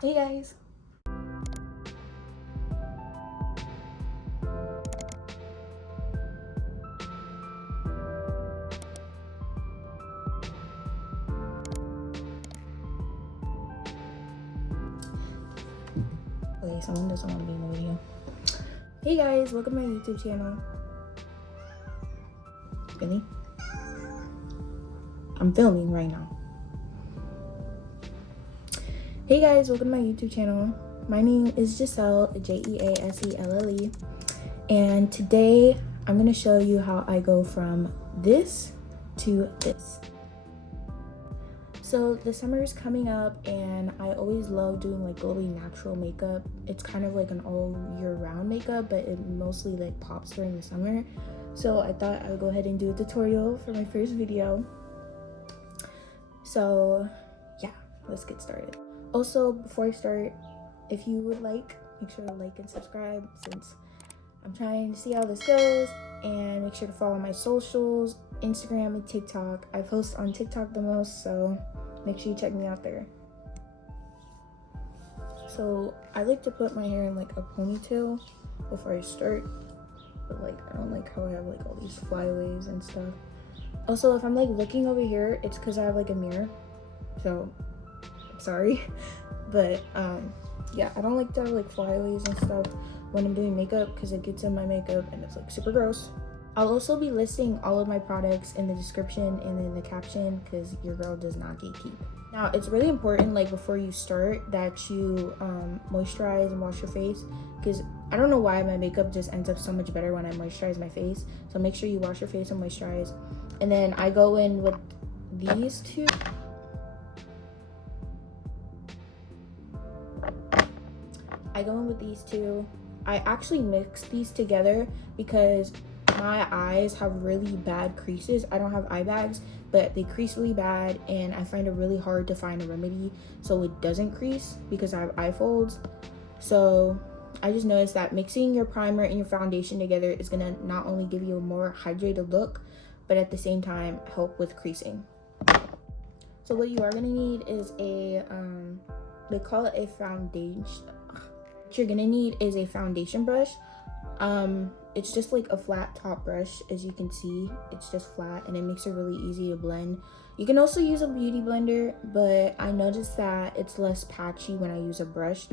Hey guys. Okay, someone doesn't want to be in the video. Hey guys, welcome to my YouTube channel. Really? I'm filming right now. Hey guys, welcome to my YouTube channel. My name is Giselle, Jeaselle, and today I'm going to show you how I go from this to this. So the summer is coming up and I always love doing like glowy natural makeup. It's kind of like an all year round makeup, but it mostly like pops during the summer. So I thought I would go ahead and do a tutorial for my first video. So yeah, let's get started. Also, before I start, if you would like, make sure to like and subscribe since I'm trying to see how this goes, and make sure to follow my socials, Instagram and TikTok. I post on TikTok the most, so make sure you check me out there. So I like to put my hair in like a ponytail before I start, but like I don't like how I have like all these flyaways and stuff. Also, if I'm like looking over here, it's because I have like a mirror, so sorry. But yeah, I don't like to have like flyaways and stuff when I'm doing makeup because it gets in my makeup and it's like super gross. I'll also be listing all of my products in the description and in the caption because your girl does not gatekeep. Now, it's really important, like before you start, that you moisturize and wash your face, because I don't know why my makeup just ends up so much better when I moisturize my face. So make sure you wash your face and moisturize. And then I go in with these two. I actually mix these together because my eyes have really bad creases. I don't have eye bags, but they crease really bad, and I find it really hard to find a remedy so it doesn't crease because I have eye folds. So I just noticed that mixing your primer and your foundation together is gonna not only give you a more hydrated look, but at the same time help with creasing. So what you are gonna need is a they call it a foundation. What you're gonna need is a foundation brush. It's just like a flat top brush. As you can see, it's just flat and it makes it really easy to blend. You can also use a beauty blender, but I noticed that it's less patchy when I use a brush,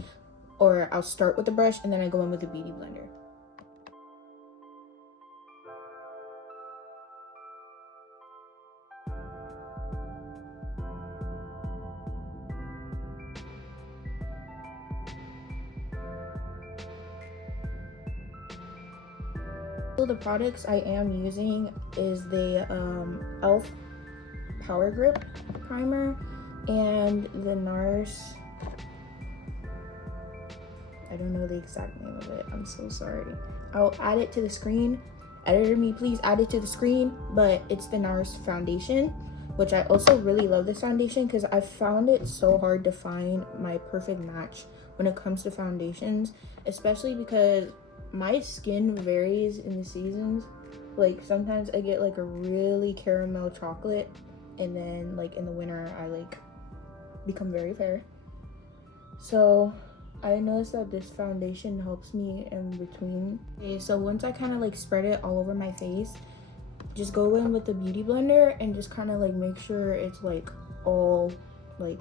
or I'll start with the brush and then I go in with a beauty blender. So the products I am using is the e.l.f. Power Grip Primer and the NARS. I don't know the exact name of it. I'm so sorry. I'll add it to the screen. Editor me, please add it to the screen. But it's the NARS foundation, which I also really love this foundation because I found it so hard to find my perfect match when it comes to foundations, especially because my skin varies in the seasons. Like sometimes I get like a really caramel chocolate, and then like in the winter I like become very fair. So I noticed that this foundation helps me in between. Okay, so once I kind of like spread it all over my face, just go in with the beauty blender and just kind of like make sure it's like all like,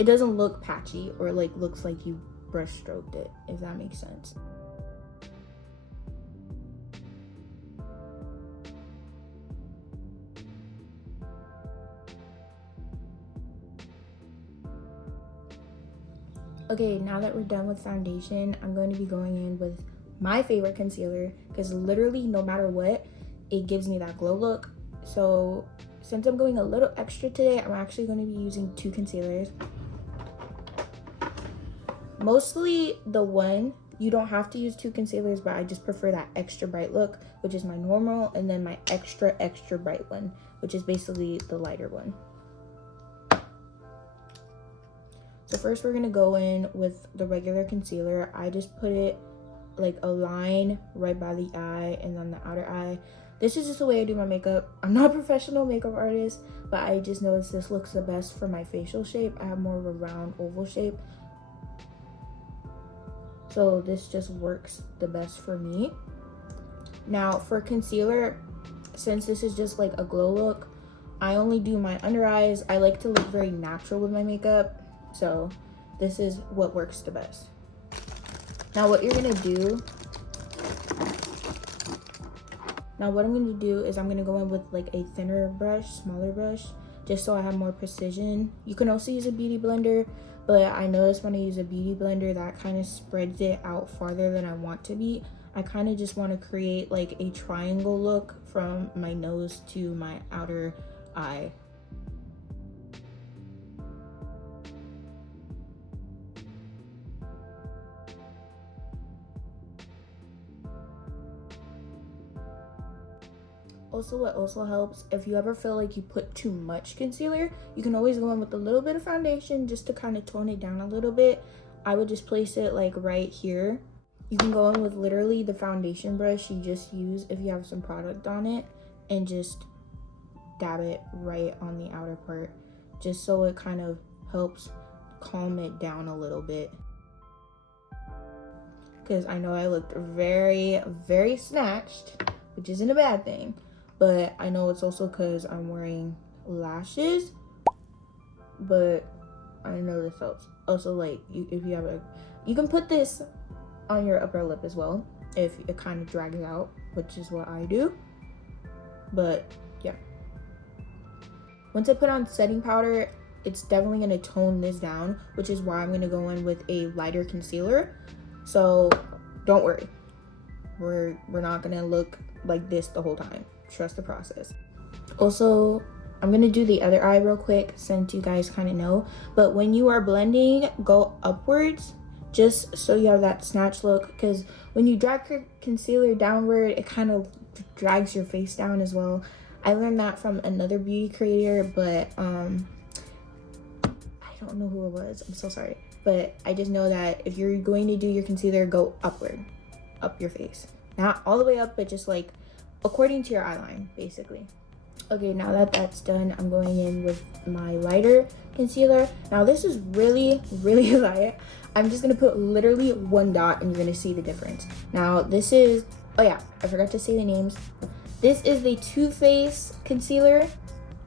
it doesn't look patchy or like looks like you brush stroked it, if that makes sense. Okay, now that we're done with foundation, I'm going to be going in with my favorite concealer because literally no matter what, it gives me that glow look. So since I'm going a little extra today, I'm actually going to be using two concealers. Mostly the one, you don't have to use two concealers, but I just prefer that extra bright look, which is my normal, and then my extra bright one, which is basically the lighter one. So first we're gonna go in with the regular concealer. I just put it like a line right by the eye and then the outer eye. This is just the way I do my makeup. I'm not a professional makeup artist, but I just noticed this looks the best for my facial shape. I have more of a round oval shape. so this just works the best for me. Now for concealer, since this is just like a glow look, I only do my under eyes. I like to look very natural with my makeup, so this is what works the best. Now what you're gonna do, what I'm gonna do is I'm gonna go in with like a thinner brush, smaller brush, just so I have more precision. You can also use a beauty blender, but I notice when I use a beauty blender that kind of spreads it out farther than I want to be. I kind of just want to create like a triangle look from my nose to my outer eye. Also, what also helps, if you ever feel like you put too much concealer, you can always go in with a little bit of foundation just to kind of tone it down a little bit. I would just place it like right here. You can go in with literally the foundation brush you just use if you have some product on it, and just dab it right on the outer part, just so it kind of helps calm it down a little bit. Because I know I looked very, very snatched, which isn't a bad thing. But I know it's also because I'm wearing lashes, but I know this helps. Also, like, if you have you can put this on your upper lip as well if it kind of drags out, which is what I do. But yeah, once I put on setting powder, it's definitely going to tone this down, which is why I'm going to go in with a lighter concealer. So don't worry, we're not going to look like this the whole time. Trust the process. Also, I'm gonna do the other eye real quick since you guys kind of know, but when you are blending, go upwards just so you have that snatch look, because when you drag your concealer downward, it kind of drags your face down as well. I learned that from another beauty creator, but I don't know who it was, I'm so sorry, but I just know that if you're going to do your concealer, go upward, up your face, not all the way up, but just like according to your eyeline, basically. Okay, now that that's done, I'm going in with my lighter concealer. Now this is really, really light. I'm just gonna put literally one dot and you're gonna see the difference. Now this is, oh yeah, I forgot to say the names. This is the Too Faced concealer,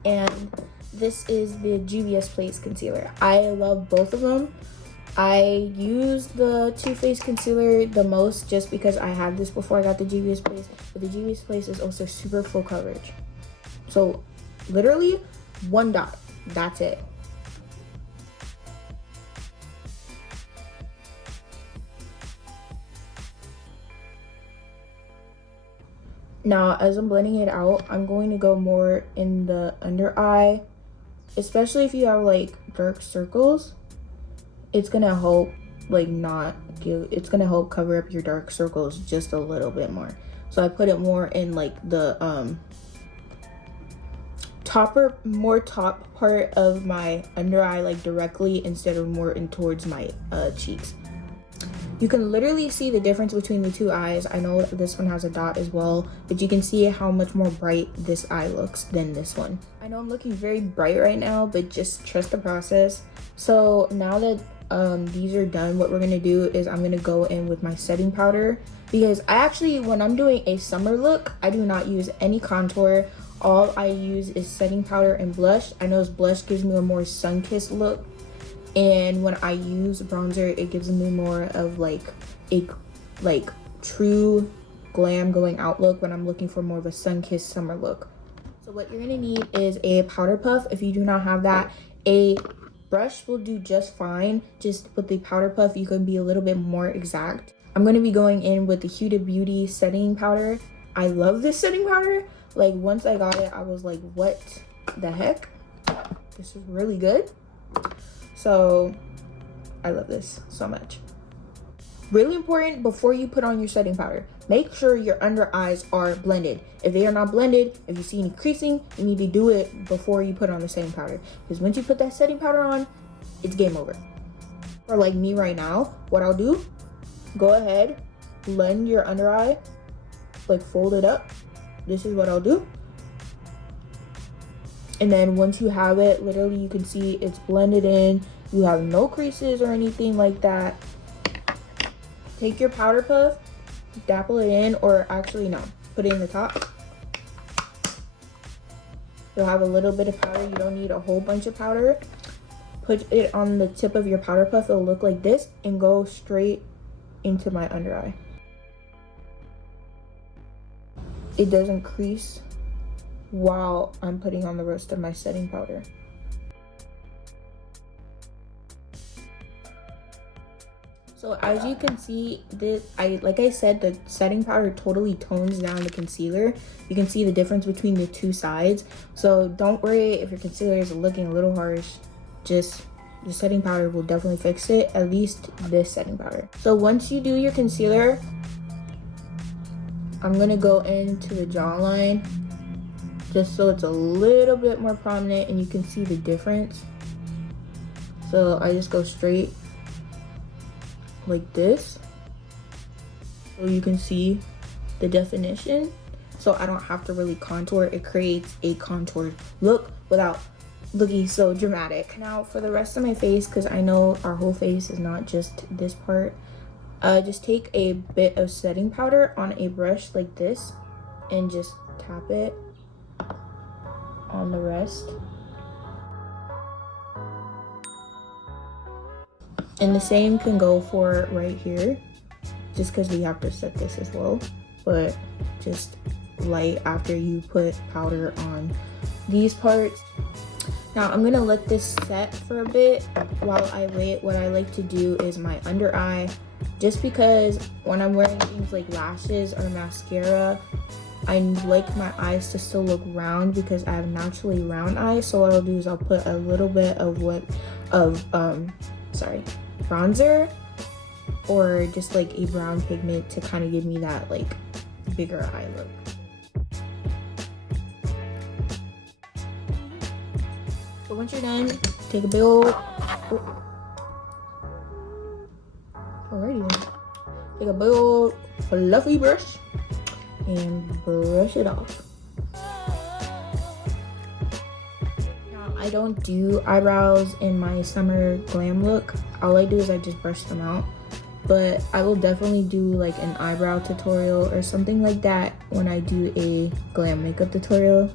and this is the Juvia's Place concealer. I love both of them. I use the Too Faced concealer the most just because I had this before I got the Juvia's Place, but the Juvia's Place is also super full coverage. So literally one dot, that's it. Now, as I'm blending it out, I'm going to go more in the under eye, especially if you have like dark circles. It's gonna help it's gonna help cover up your dark circles just a little bit more. So I put it more in like the top part of my under eye, like directly, instead of more in towards my cheeks. You can literally see the difference between the two eyes. I know this one has a dot as well, but you can see how much more bright this eye looks than this one. I know I'm looking very bright right now, but just trust the process. So now that these are done, what we're gonna do is I'm gonna go in with my setting powder, because I actually, when I'm doing a summer look, I do not use any contour. All I use is setting powder and blush. I know blush gives me a more sun-kissed look, and when I use bronzer, it gives me more of like a true glam going out look when I'm looking for more of a sun-kissed summer look. So what you're gonna need is a powder puff. If you do not have that, a brush will do just fine. Just with the powder puff, you can be a little bit more exact. I'm going to be going in with the HUDA Beauty setting powder. I love this setting powder. Like, once I got it, I was like, what the heck? This is really good. So I love this so much. Really important, before you put on your setting powder, make sure your under eyes are blended. If they are not blended, if you see any creasing, you need to do it before you put on the setting powder, because once you put that setting powder on, it's game over. Or like me right now, what I'll do, go ahead, blend your under eye, like fold it up. This is what I'll do. And then once you have it, literally you can see it's blended in. You have no creases or anything like that. take your powder puff, dapple it in, or actually no, put it in the top. You'll have a little bit of powder. You don't need a whole bunch of powder. Put it on the tip of your powder puff. It'll look like this, and go straight into my under eye. It doesn't crease while I'm putting on the rest of my setting powder. So as you can see, like I said, the setting powder totally tones down the concealer. You can see the difference between the two sides. So don't worry if your concealer is looking a little harsh. Just the setting powder will definitely fix it, at least this setting powder. So once you do your concealer, I'm gonna go into the jawline just so it's a little bit more prominent and you can see the difference. So I just go straight like this so you can see the definition, so I don't have to really contour. It creates a contoured look without looking so dramatic. Now for the rest of my face, because I know our whole face is not just this part, just take a bit of setting powder on a brush like this and just tap it on the rest. And the same can go for right here, just because we have to set this as well, but just light after you put powder on these parts. Now I'm gonna let this set for a bit while I wait. What I like to do is my under eye, just because when I'm wearing things like lashes or mascara, I like my eyes to still look round because I have naturally round eyes. So what I'll do is I'll put a little bit of bronzer or just like a brown pigment to kind of give me that like bigger eye look. So once you're done, take a big old, alrighty then. Take a big old fluffy brush and brush it off. I don't do eyebrows in my summer glam look. All I do is I just brush them out. But I will definitely do like an eyebrow tutorial or something like that when I do a glam makeup tutorial.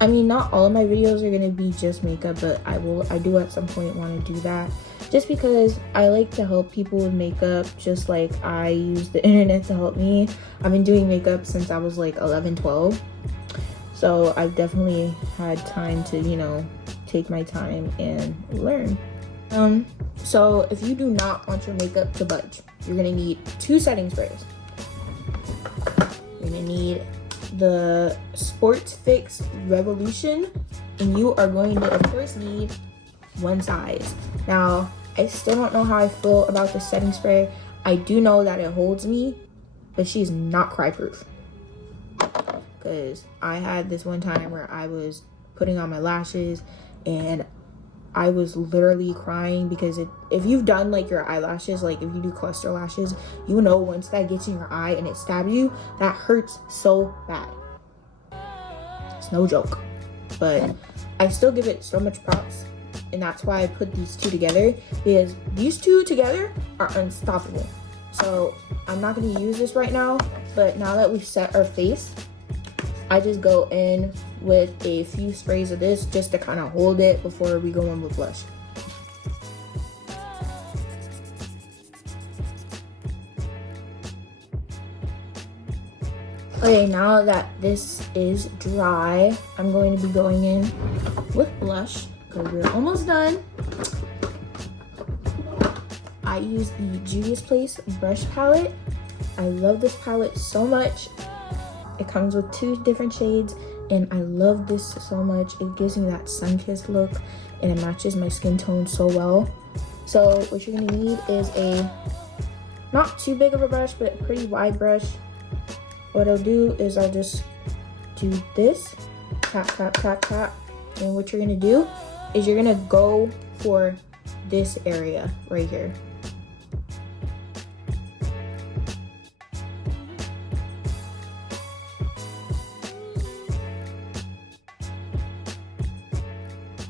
I mean, not all of my videos are gonna be just makeup, but I do at some point want to do that. Just because I like to help people with makeup, just like I use the internet to help me. I've been doing makeup since I was like 11, 12. So I've definitely had time to, you know, take my time and learn. So if you do not want your makeup to budge, you're gonna need 2 setting sprays. You're gonna need the Sports Fix Revolution, and you are going to of course need 1 size. Now, I still don't know how I feel about the setting spray. I do know that it holds me, but she's not cry proof. Because I had this one time where I was putting on my lashes and I was literally crying because if you've done like your eyelashes, like if you do cluster lashes, you know once that gets in your eye and it stabs you, that hurts so bad. It's no joke. But I still give it so much props, and that's why I put these 2 together, because these 2 together are unstoppable. So I'm not going to use this right now, but now that we've set our face, I just go in with a few sprays of this just to kind of hold it before we go in with blush. Okay, now that this is dry, I'm going to be going in with blush because we're almost done. I use the Juvia's Place brush palette. I love this palette so much. It comes with 2 different shades, and I love this so much. It gives me that sun-kissed look, and it matches my skin tone so well. So what you're gonna need is a not too big of a brush, but a pretty wide brush. What I'll do is I'll just do this, tap, tap, tap, tap. And what you're gonna do is you're gonna go for this area right here.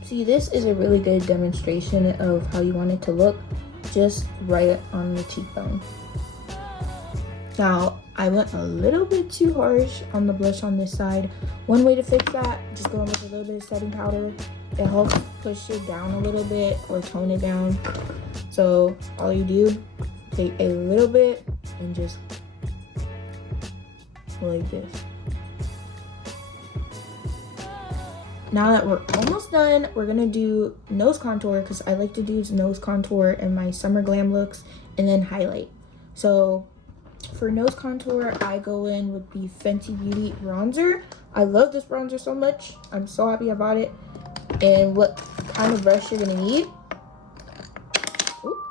See, this is a really good demonstration of how you want it to look. just right on the cheekbone. Now, I went a little bit too harsh on the blush on this side. One way to fix that, just go in with a little bit of setting powder. It helps push it down a little bit or tone it down. So all you do, take a little bit and just like this. Now that we're almost done, we're gonna do nose contour, because I like to do nose contour in my summer glam looks, and then highlight. So for nose contour, I go in with the Fenty Beauty bronzer. I love this bronzer so much. I'm so happy I bought it. And what kind of brush you're gonna need? Ooh.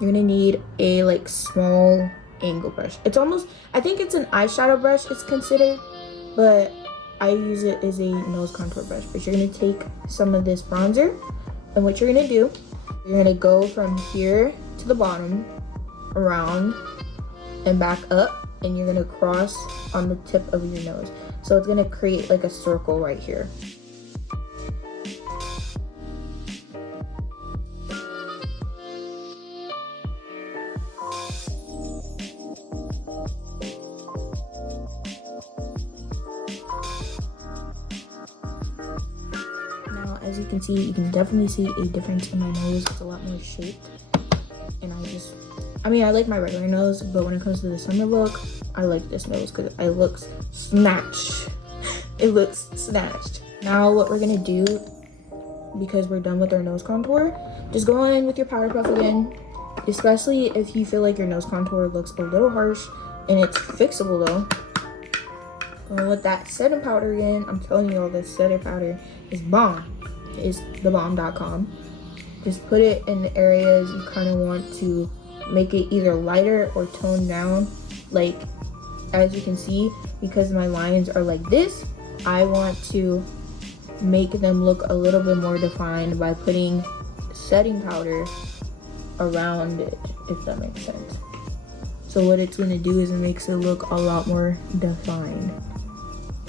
You're gonna need a like small angle brush. It's almost, I think it's an eyeshadow brush, it's considered, but I use it as a nose contour brush. But you're gonna take some of this bronzer, and what you're gonna do, you're gonna go from here to the bottom, around, and back up, and you're gonna cross on the tip of your nose. So it's gonna create like a circle right here. Now, as you can see, you can definitely see a difference in my nose. It's a lot more shaped, and I mean, I like my regular nose, but when it comes to the summer look, I like this nose because it looks snatched. It looks snatched. Now what we're gonna do, because we're done with our nose contour, just go in with your powder puff again, especially if you feel like your nose contour looks a little harsh, and it's fixable though. Going with that setting powder again. I'm telling you all, this setting powder is bomb. It's thebomb.com. Just put it in the areas you kind of want to make it either lighter or toned down. Like, as you can see, because my lines are like this, I want to make them look a little bit more defined by putting setting powder around it, if that makes sense. So what it's gonna do is it makes it look a lot more defined.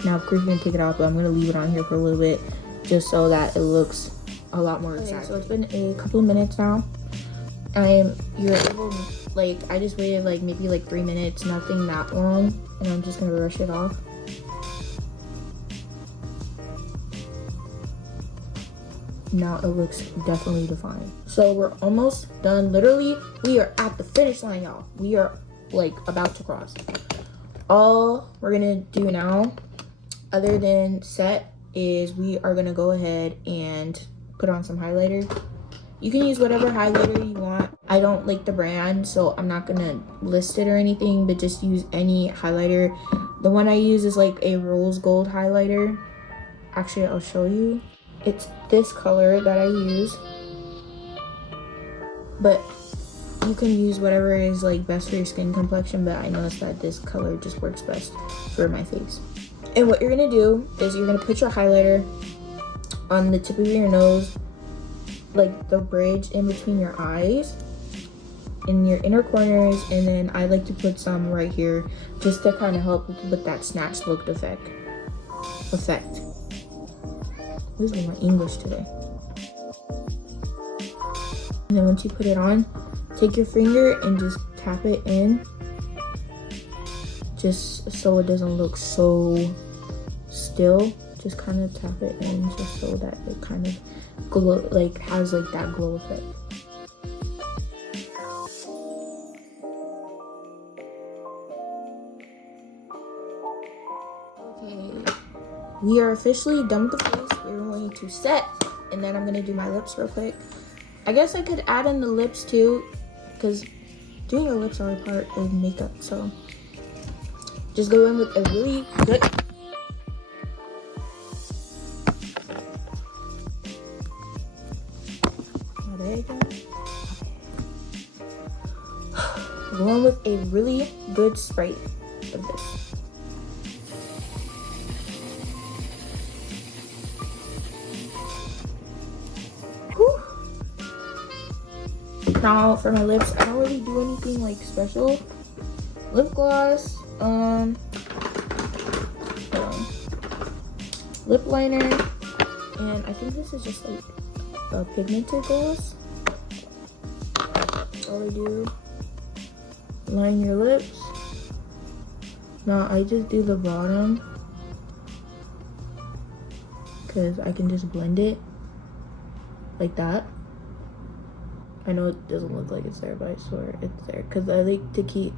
Now, of course, you're gonna take it out, but I'm gonna leave it on here for a little bit just so that it looks a lot more exciting. So it's been a couple of minutes now. You're able, like, I just waited like maybe like 3 minutes, nothing that long, and I'm just gonna brush it off. Now it looks definitely defined. So we're almost done. Literally, we are at the finish line, y'all. We are like about to cross. All we're gonna do now, other than set, is we are gonna go ahead and put on some highlighter. You can use whatever highlighter you want. I don't like the brand, so I'm not gonna list it or anything, but just use any highlighter. The one I use is like a rose gold highlighter. Actually, I'll show you. It's this color that I use, but you can use whatever is like best for your skin complexion, but I noticed that this color just works best for my face. And what you're gonna do is you're gonna put your highlighter on the tip of your nose, like the bridge in between your eyes, in your inner corners, and then I like to put some right here just to kind of help with that snatched look effect. This is my English today. And then once you put it on, take your finger and just tap it in, just so it doesn't look so still. Just kind of tap it in just so that it kind of glow, like has like that glow effect. Okay, we are officially done with the face. We're going to set, and then I'm gonna do my lips real quick. I guess I could add in the lips too, because doing your lips are a part of makeup. So just go in with a really good. Oh, there you go. Go in with a really good spray of this. Now for my lips, I don't really do anything like special. Lip gloss, lip liner, and I think this is just like a pigmented gloss. all I do. Line your lips. Now I just do the bottom because I can just blend it like that. I know it doesn't look like it's there, but I swear it's there because I like to keep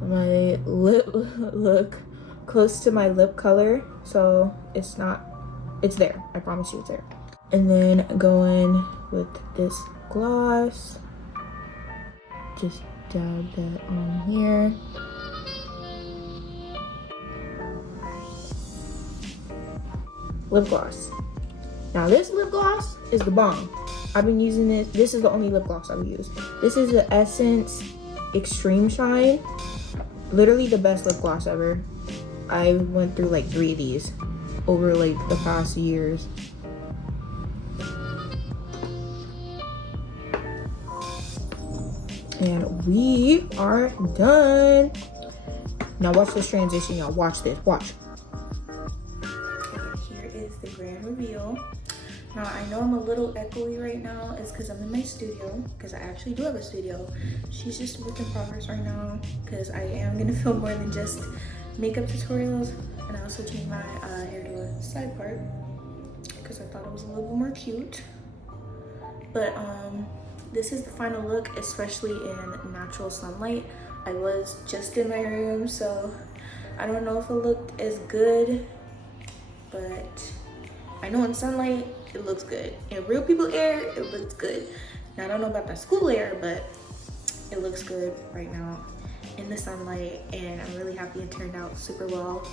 my lip look close to my lip color, so it's there. I promise you it's there. And then go in with this gloss. Just dab that on here. Lip gloss. Now this lip gloss is the bomb. I've been using this. This is the only lip gloss I've used. This is the Essence Extreme Shine. Literally the best lip gloss ever. I went through like 3 of these over like the past years. And we are done. Now watch this transition, y'all. Watch this, watch. Here is the grand reveal. Now I know I'm a little echoey right now. It's because I'm in my studio, because I actually do have a studio. She's just a work in progress right now, because I am gonna film more than just makeup tutorials. And I also changed my hair to a side part, because I thought it was a little bit more cute. But this is the final look, especially in natural sunlight. I was just in my room, so I don't know if it looked as good, but I know in sunlight, it looks good. In real people air, it looks good. Now I don't know about the school air, but it looks good right now in the sunlight, and I'm really happy it turned out super well.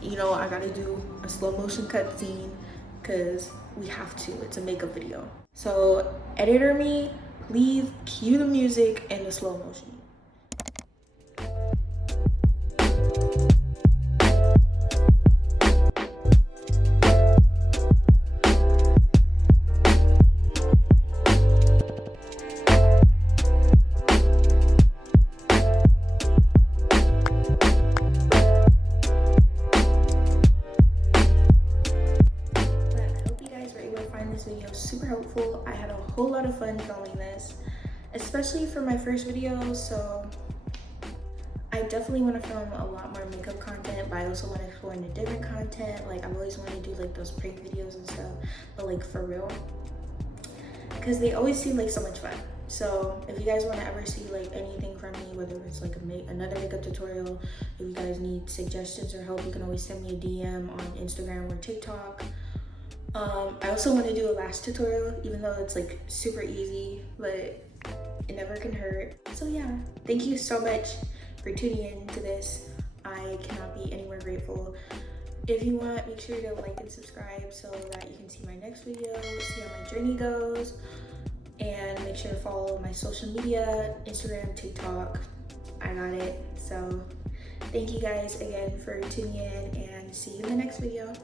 You know, I gotta do a slow motion cut scene because we have to, it's a makeup video. So editor me, please cue the music and the slow motion. Super helpful. I had a whole lot of fun filming this, especially for my first video, so I definitely want to film a lot more makeup content, but I also want to explore into different content. Like, I've always wanted to do like those prank videos and stuff, but like for real, because they always seem like so much fun. So if you guys want to ever see like anything from me, whether it's like another makeup tutorial, if you guys need suggestions or help, you can always send me a DM on Instagram or TikTok. I also want to do a lash tutorial, even though it's like super easy, but it never can hurt. So yeah, thank you so much for tuning in to this. I cannot be any more grateful. If you want, make sure to like and subscribe so that you can see my next video, see how my journey goes, and make sure to follow my social media, Instagram, TikTok. I got it. So thank you guys again for tuning in, and see you in the next video.